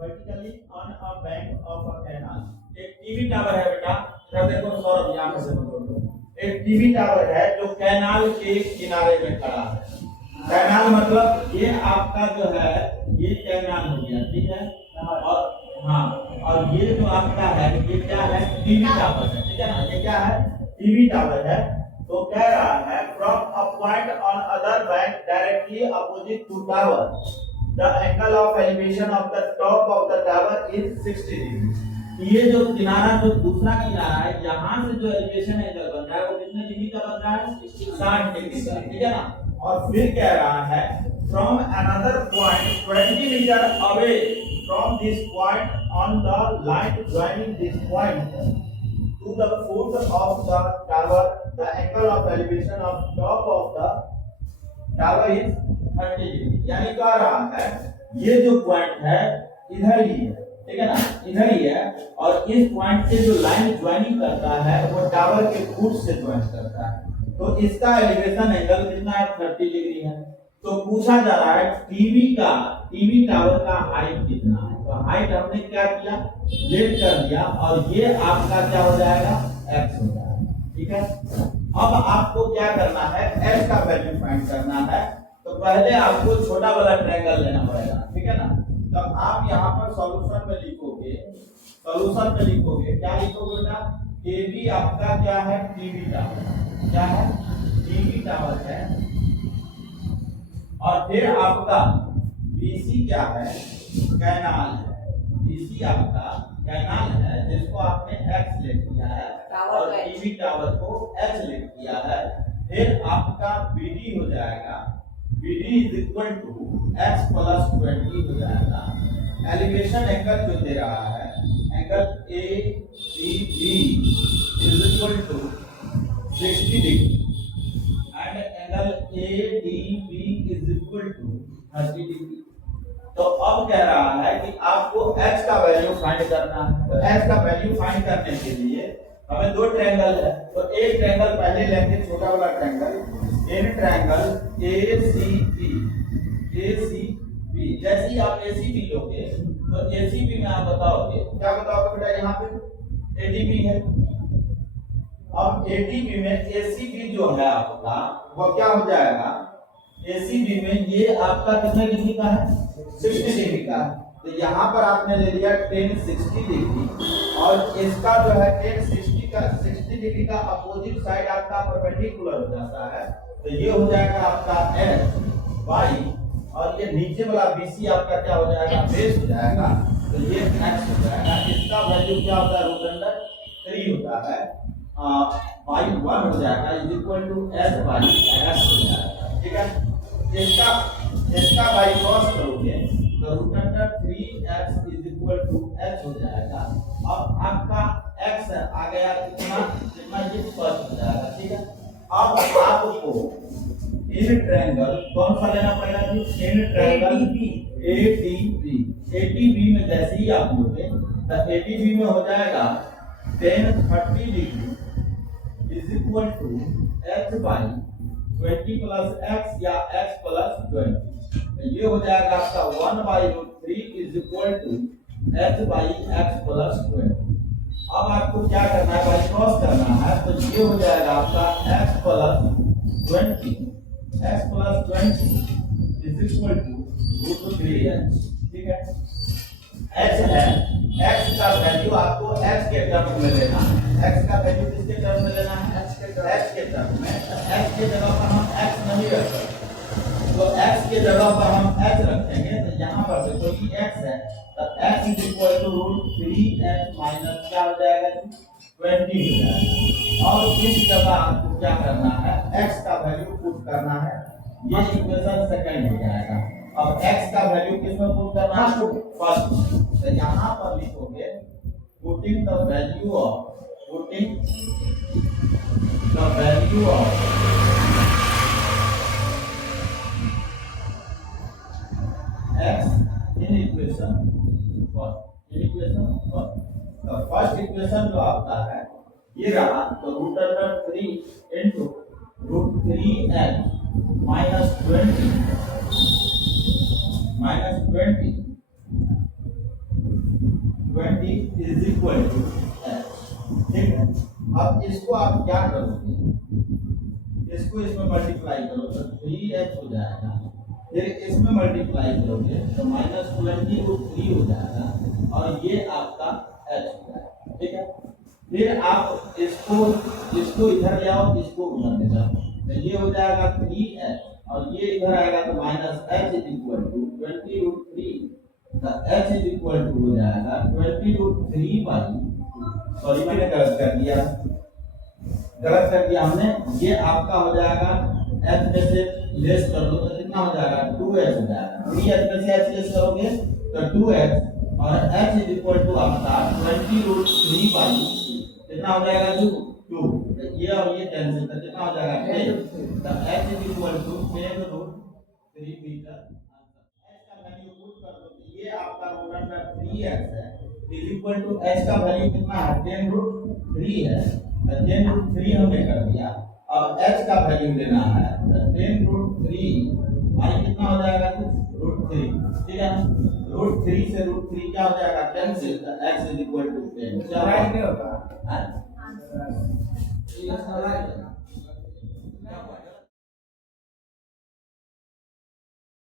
Vertically on a bank of a canal. एक TV tower है बेटा, जरा देखो सौरभ यहाँ पे से बोल दो। एक टीवी टावर है जो कैनाल के किनारे में खड़ा है। कैनाल मतलब ये आपका जो है ये कैनाल हो गया, ठीक है। और हाँ, और ये जो आपका है ये क्या है, टीवी टावर है, ठीक है ना। ये क्या है, टीवी टावर है। तो कह रहा है from a point on other bank directly opposite to tower the angle of elevation of the top of the tower is 60 degree। ये जो किनारा जो दूसरा किनारा है यहाँ से जो एलिवेशन एंगल बन रहा है वो कितने डिग्री का बन रहा है, 60 डिग्री का, ठीक है ना। और फिर कह रहा है from another point 20 meter away from this point on the line joining this point to the foot of the tower the angle of elevation of top of the tower is 30 degree. यानी कह रहा है ये जो point है इधर ही है, ठीक है ना, इधर ही है। और इस पॉइंट से जो लाइन ज्वाइनिंग करता है वो टावर के फुट से ज्वाइन करता है। तो इसका एलिवेशन एंगल कितना है, 30 डिग्री है। तो पूछा जा रहा है टीवी टावर का हाइट कितना है। तो हाइट हमने क्या किया, लेट कर दिया और ये आपका क्या हो जाएगा, x हो जाएगा, ठीक है। अब आपको क्या करना है, x का वैल्यू फाइंड करना है। तो पहले आपको छोटा वाला ट्रायंगल लेना पड़ेगा, ठीक है ना। तो आप यहाँ पर सॉल्यूशन में लिखोगे, क्या लिखोगे बेटा, AB आपका क्या है, टीवी टावर, क्या है, टीवी टावर है। और फिर आपका BC क्या है, कैनाल है। BC आपका कैनाल है जिसको आपने x लिख दिया है और टीवी टावर को h लिख दिया है। फिर आपका BD हो जाएगा, BD is equal to x plus 20 हो जाएगा। एलिवेशन एंगल जो दे रहा है angle ADB is equal to 60 degree and angle ADB is equal to 30 degree. तो अब कह रहा है कि आपको x का वैल्यू फाइंड करना है। तो x का वैल्यू फाइंड करने के लिए हमें दो ट्रायंगल है। तो एक ट्रायंगल पहले लेंगे, छोटा वाला ट्रायंगल, इन ट्रायंगल ACB। जैसे ही आप ACB लोगे तो ACB में आप बताओगे, क्या बताओगे बेटा, यहाँ पे ADB है। अब ADB में ACB जो है आपका वो क्या हो जाएगा, ACB में ये आपका कितने डिग्री का है, 60 डिग्री का। तो यहाँ पर आपने ले लिया 1060 डिग्री और इसका जो है 60 डिग्री का अपोजिट साइड आपका परपेंडिकुलर हो जाता है। तो ये हो जाएगा आपका S y और ये नीचे वाला BC आपका क्या हो जाएगा, बेस हो जाएगा। तो ये x हो जाएगा। इसका वैल्यू क्या होता है, √3 होता है। y1 हो जाएगा is equal to S by x हो जाएगा, ठीक है। इसका बाई क्रॉस करोगे तो √3x is equal to h हो जाएगा। अब आपका x आ गया कितना ये फर्स्ट हो जाएगा, ठीक है। अब आपको इन ट्रायंगल कौन सा लेना पड़ेगा, इन ट्रायंगल ADB में जैसे ही आप लोगे तो ADB में हो जाएगा 1030 degree is equal to h by 20 plus x या x प्लस 20। ये हो जाएगा आपका 1/√3 is equal to h by x plus 20। अब आपको क्या करना है, बाई क्रॉस करना है। तो ये हो जाएगा आपका x plus 20 is equal to √3h, ठीक है। x है, x का वैल्यू आपको x के टर्म में लेना है। x का वैल्यू किसके टर्म में लेना है, x के टर्म में। x के जगह पर हम x नहीं रख सकते, तो x के जगह पर हम h रखेंगे। तो यहाँ पर देखो कि x है तो x is equal to √3h minus क्या हो जाएगा, 20 हो जाएगा। और इस जगह आपको क्या करना है, x का वैल्यू पुट करना है। ये इक्वेशन सेकंड हो जाएगा। अब x का वैल्यू किसमें पुट करना है, फर्स्ट। तो यहाँ पर लिखोगे putting the value of x in equation first. तो फर्स्ट इक्वेशन जो आपका है ये रहा, तो √3 into √3h minus 20 20 is equal to h। ठीक है, अब इसको आप क्या करोगे, इसको इसमें मल्टीप्लाई करो तो 3h हो जाएगा, फिर इसमें मल्टीप्लाई करोगे तो -20/3 हो जाएगा और ये आपका h हो जाएगा। ठीक है, फिर आप इसको इधर ले आओ, इसको उधर ले जाओ तो ये हो जाएगा 3h और ये इधर आएगा तो -h इज इक्वल टू 20√3 तो h इज इक्वल टू हो जाएगा 20√3 बाई, सॉरी मैंने गलत कर दिया हमने, ये आपका हो जाएगा h में से लेस कर दो तो कितना हो जाएगा 2h हो जाएगा, 3h में से h लेस करोगे तो 2h और h इज इक्वल टू आपका 20√3 बाई कितना हो जाएगा 2 तो ये और ये कैंसिल कर कितना हो जाएगा 10 तो h is equal to 10√3 metre. h का वैल्यू पुट कर दो तो ये आपका रूट अंडर 3h है इज इक्वल टू h का वैल्यू कितना है 10√3 है तो 10√3 हमने कर दिया। अब h का वैल्यू लेना है तो 10√3 भाई कितना हो जाएगा √3। ठीक है, √3 से √3 क्या हो जाएगा कैंसिल तो x इज इक्वल टू 10 क्या होगा